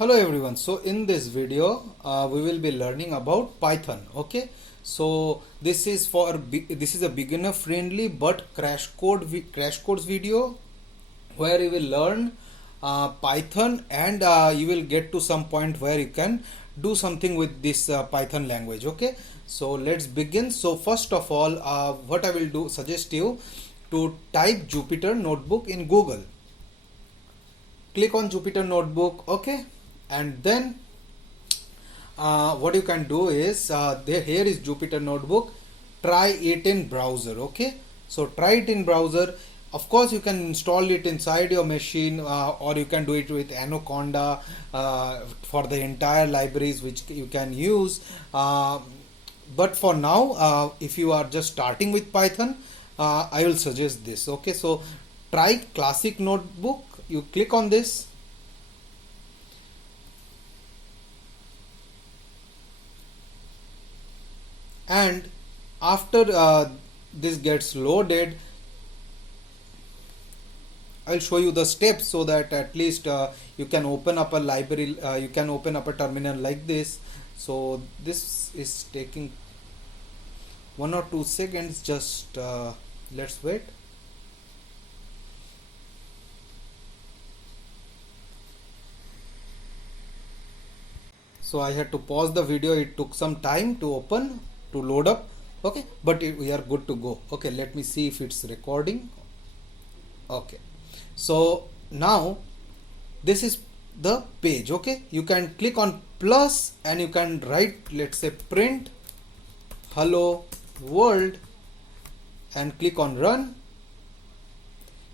Hello everyone. So in this video we will be learning about Python. Okay, so this is a beginner friendly but crash course video where you will learn Python, and you will get to some point where you can do something with this Python language. Okay, so let's begin. So first of all, what I will do, suggest you to type Jupyter Notebook in Google. Click on Jupyter Notebook. Okay, and then what you can do is here is Jupyter Notebook. Try it in browser. Okay, so try it in browser. Of course, you can install it inside your machine, or you can do it with Anaconda for the entire libraries which you can use. But for now, if you are just starting with Python, I will suggest this. Okay, so try Classic Notebook. You click on this. And after this gets loaded, I'll show you the steps so that at least you can open up a library, you can open up a terminal like this. So this is taking 1 or 2 seconds. Just let's wait. So I had to pause the video. It took some time to load up. Okay, but we are good to go. Okay, let me see if it's recording. Okay, so now this is the page. Okay, you can click on plus and you can write, let's say, print hello world, and click on run.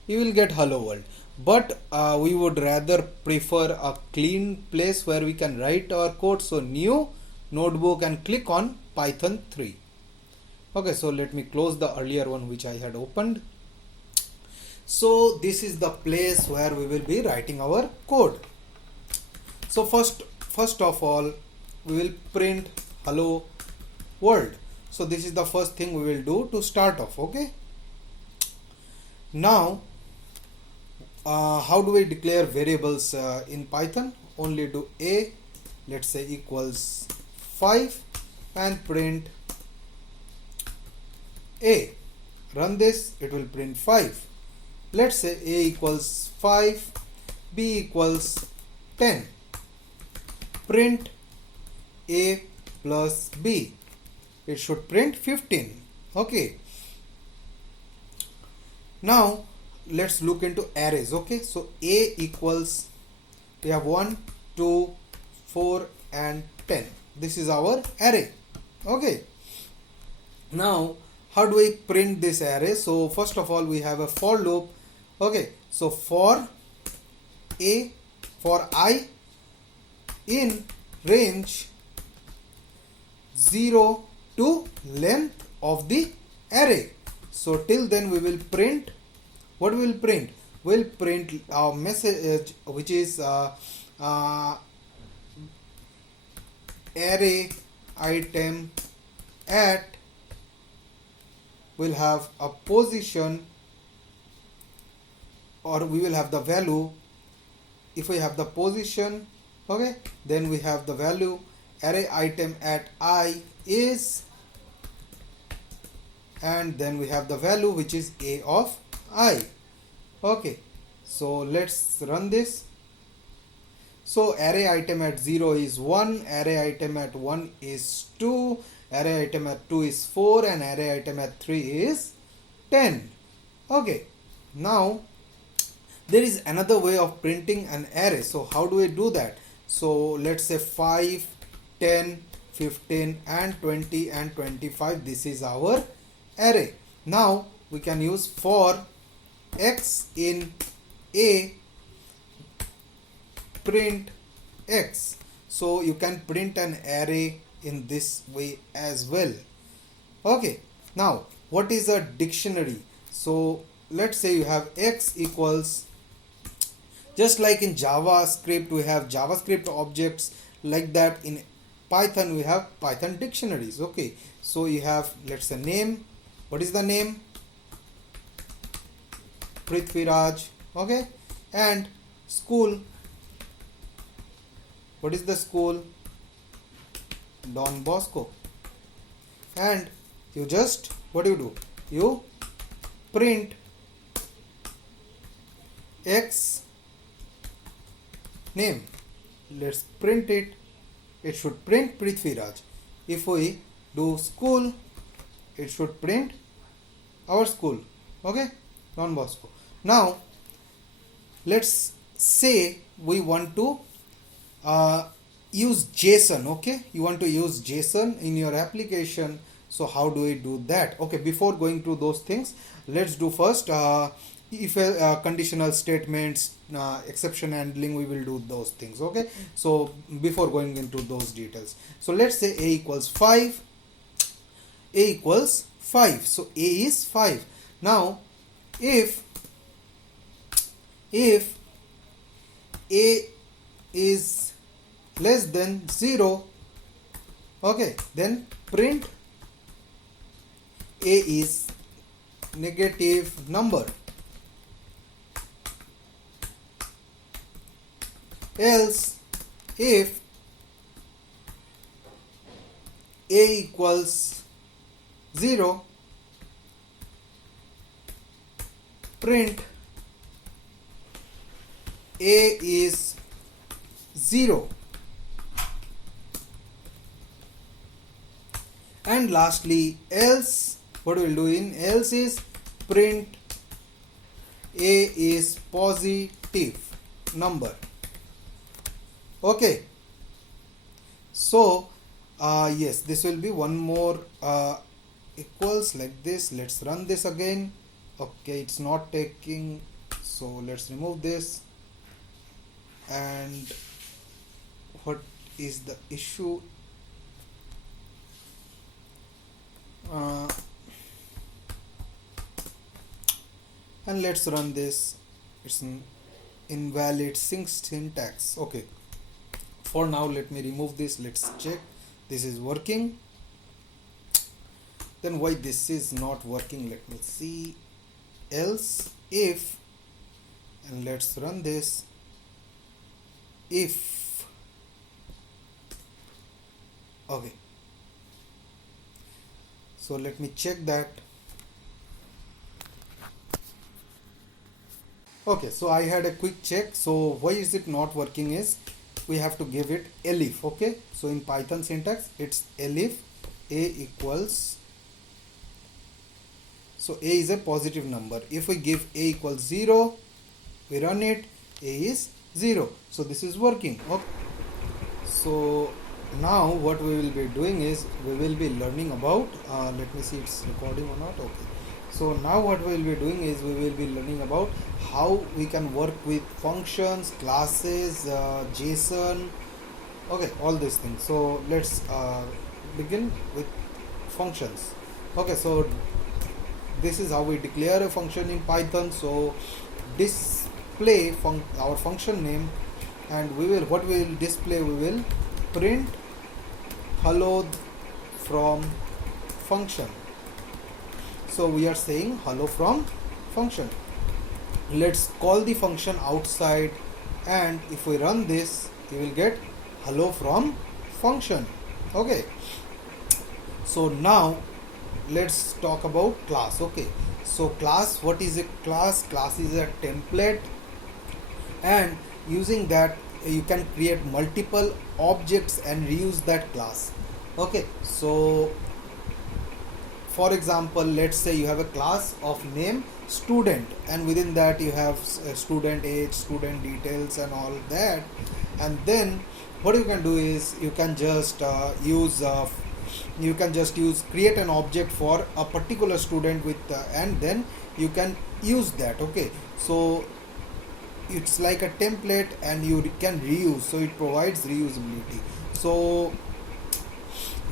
You will get hello world, but we would rather prefer a clean place where we can write our code. So new notebook and click on Python 3. Okay, so let me close the earlier one which I had opened. So this is the place where we will be writing our code. So first of all, we will print hello world. So this is the first thing we will do to start off. Okay, now how do we declare variables in Python? Only do a, let's say, equals 5 and print a. Run this, it will print 5. Let's say a equals 5, b equals 10. Print a plus b. It should print 15. Okay, now let's look into arrays. Okay, so a equals, we have 1, 2, 4 and 10. This is our array. Okay, now how do we print this array? So first of all, we have a for loop. Okay, so for I in range 0 to length of the array. So till then we will print, what we will print? We'll print our message, which is array item at, will have a position, or we will have the value. If we have the position, okay, then we have the value array item at I is, and then we have the value which is a of I. Okay, so let's run this. So array item at 0 is 1, array item at 1 is 2, array item at 2 is 4, and array item at 3 is 10. Okay, now there is another way of printing an array. So how do we do that? So let's say 5, 10, 15 and 20 and 25. This is our array. Now we can use for x in a, print x. So you can print an array in this way as well. Okay, now what is a dictionary? So let's say you have x equals, just like in JavaScript we have JavaScript objects, like that in Python we have Python dictionaries. Okay, so you have, let's say, name. What is the name? Prithviraj. Okay, and school. What is the school? Don Bosco. And you just, what do? You print X name. Let's print it. It should print Prithviraj. If we do school, it should print our school. Okay, Don Bosco. Now let's say we want to use JSON. Okay, you want to use JSON in your application. So how do we do that? Okay, before going to those things, let's do first if conditional statements, exception handling, we will do those things. Okay, so before going into those details, so let's say a equals 5. A equals 5. So a is 5. Now if a is less than 0, okay, then print a is negative number. Else, if a equals 0, print a is 0. And lastly, else, what we will do in else is print a is positive number. Okay, so yes, this will be one more equals like this. Let's run this again. Okay, it's not taking, so let's remove this. And what is the issue? And let's run this. It's an invalid syntax. Okay, for now let me remove this. Let's check this is working. Then why this is not working, let me see. Else, if, and let's run this. If, okay, so let me check that. Okay, so I had a quick check. So why is it not working is we have to give it elif. Okay, so in Python syntax it's elif a equals, so a is a positive number. If we give a equals 0, we run it, a is 0. So this is working. Okay, so now what we will be doing is we will be learning about let me see it's recording or not. Okay, so now what we will be doing is we will be learning about how we can work with functions, classes, JSON, okay, all these things. So let's begin with functions. Okay, so this is how we declare a function in Python. So display our function name, and we will, what we will display, we will print hello from function. So we are saying hello from function. Let's call the function outside, and if we run this, you will get hello from function. Okay, so now let's talk about class. Okay, so class, what is a class? Class is a template, and using that you can create multiple objects and reuse that class. Okay, so for example, let's say you have a class of name student, and within that you have student age, student details and all that. And then what you can do is you can just create an object for a particular student with and then you can use that. Okay, so it's like a template and you can reuse, so it provides reusability. So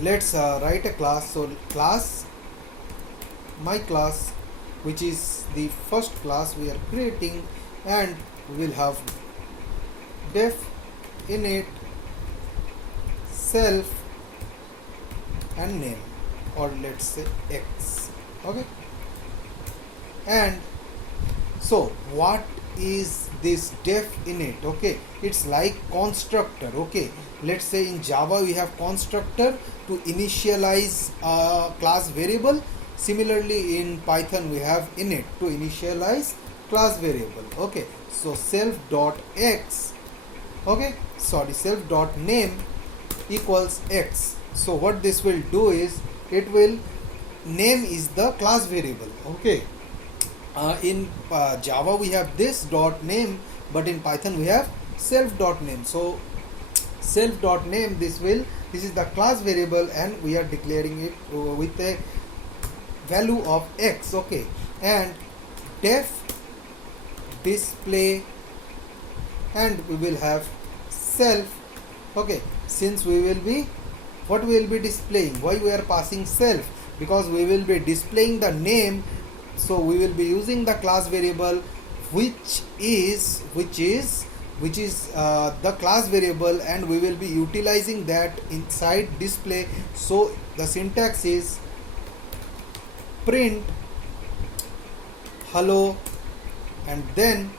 let's write a class. So class, my class, which is the first class we are creating, and we will have def init self and name, or let's say x. Okay, and so what is this def init? Okay, it's like constructor. Okay, let's say in Java we have constructor to initialize a class variable. Similarly in Python we have init to initialize class variable. Okay, so self dot x, okay, sorry, self dot name equals x. So what this will do is, it will, name is the class variable. Okay, in Java we have this dot name, but in Python we have self dot name. So self dot name, this is the class variable, and we are declaring it with a value of x. Okay, and def display, and we will have self. Okay, since we will be, what we will be displaying, why we are passing self, because we will be displaying the name. So we will be using the class variable which is the class variable, and we will be utilizing that inside display. So the syntax is print hello, and then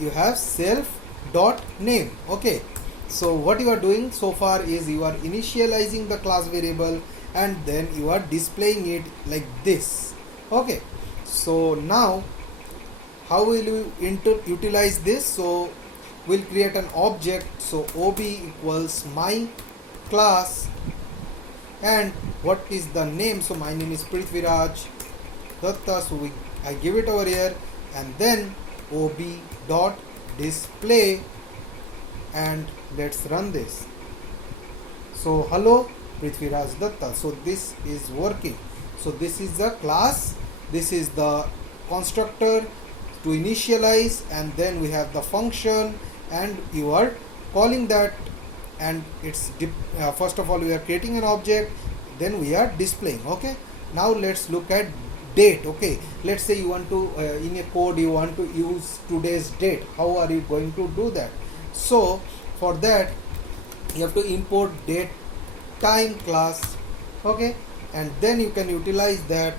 you have self dot name. Okay, so what you are doing so far is, you are initializing the class variable and then you are displaying it like this. Okay, so now how will you utilize this? So we'll create an object. So ob equals my class, and what is the name? So my name is Prithviraj Datta, so I give it over here, and then ob dot display, and let's run this. So hello Prithviraj Datta. So this is working. So this is the class, this is the constructor to initialize, and then we have the function, and you are calling that, and it's first of all we are creating an object, then we are displaying. Okay, now let's look at date. Okay, let's say you want to in a code you want to use today's date. How are you going to do that? So for that you have to import date time class. Okay, and then you can utilize that.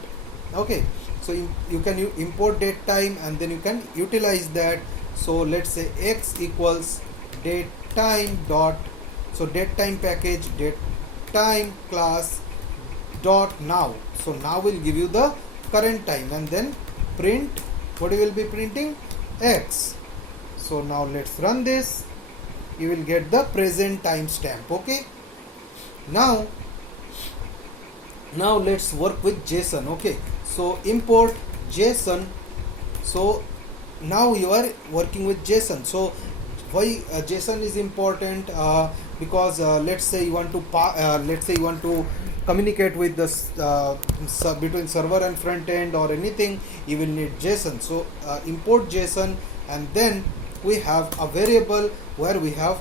Okay, so you can import date time, and then you can utilize that. So let's say x equals date time dot, so date time package date time class dot now. So now we'll give you the current time, and then print, what you will be printing, x. So now let's run this, you will get the present timestamp. Okay, now let's work with JSON. Okay, so import JSON. So now you are working with JSON. So why JSON is important? Because let's say you want to communicate with the between server and front end or anything, you will need JSON. So import JSON, and then we have a variable where we have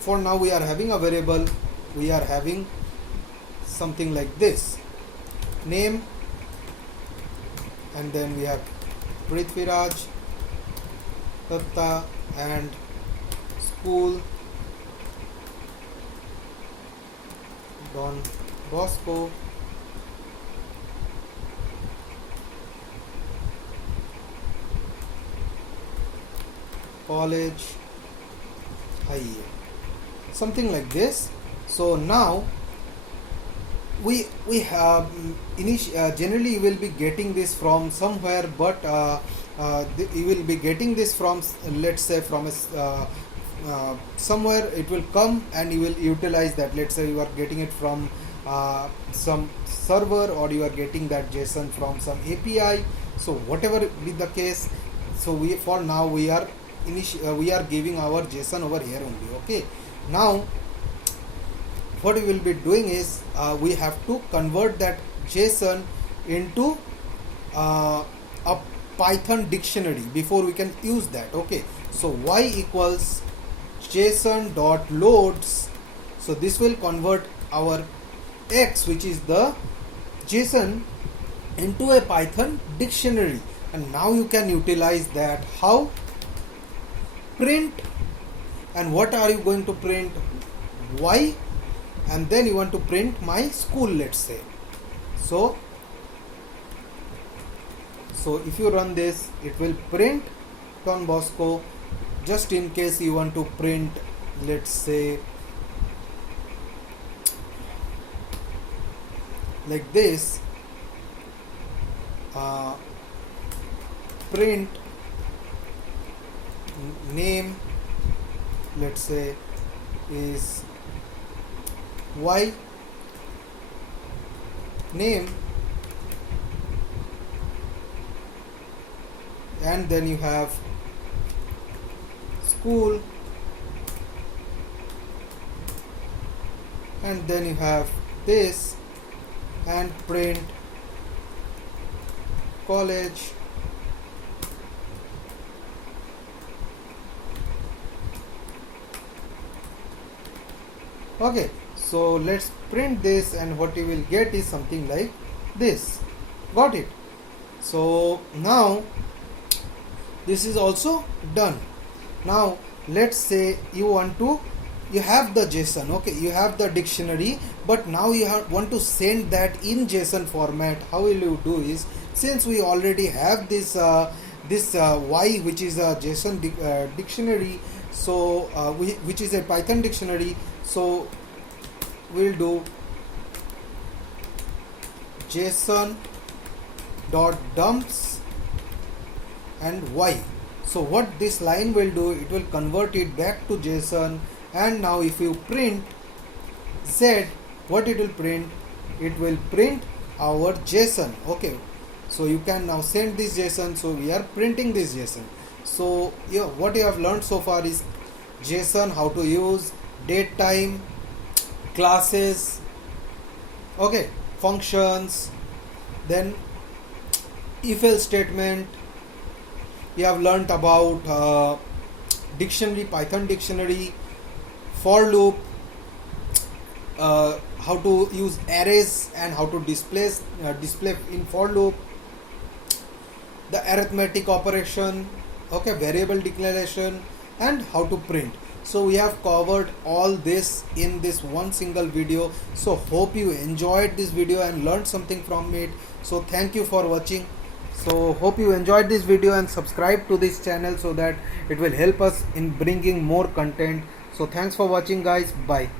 for now we are having a variable, we are having something like this, name, and then we have Prithviraj Datta, and school Don Bosco, college high, something like this. So now we have generally you will be getting this from somewhere, but you will be getting this from, let's say, from a somewhere it will come, and you will utilize that. Let's say you are getting it from some server, or you are getting that JSON from some API. So whatever be the case, so we for now we are giving our JSON over here only. Okay, now what we will be doing is we have to convert that JSON into a Python dictionary before we can use that. Okay, so y equals JSON dot loads. So this will convert our x, which is the JSON, into a Python dictionary, and now you can utilize that. How? Print, and what are you going to print? Y, and then you want to print my school, let's say. So So if you run this, it will print Don Bosco. Just in case you want to print, let's say like this, print name, let's say is Y, name, and then you have school, and then you have this, and print college. Okay, so let's print this, and what you will get is something like this. Got it? So now this is also done. Now let's say you have the JSON, okay, you have the dictionary, but now you want to send that in JSON format. How will you do is, since we already have this Y, which is a JSON dictionary, so which is a Python dictionary, so we'll do JSON dot dumps and Y. So what this line will do, it will convert it back to JSON, and now if you print Z, what it will print? It will print our JSON. Okay, so you can now send this JSON. So we are printing this JSON. So yeah, what you have learned so far is JSON, how to use, date time, classes, okay, functions, then if else statement. You have learnt about dictionary, Python dictionary, for loop, how to use arrays and how to display in for loop, the arithmetic operation, okay, variable declaration, and how to print. So we have covered all this in this one single video. So hope you enjoyed this video and learned something from it. So thank you for watching. So hope you enjoyed this video and subscribe to this channel so that it will help us in bringing more content. So thanks for watching guys. Bye.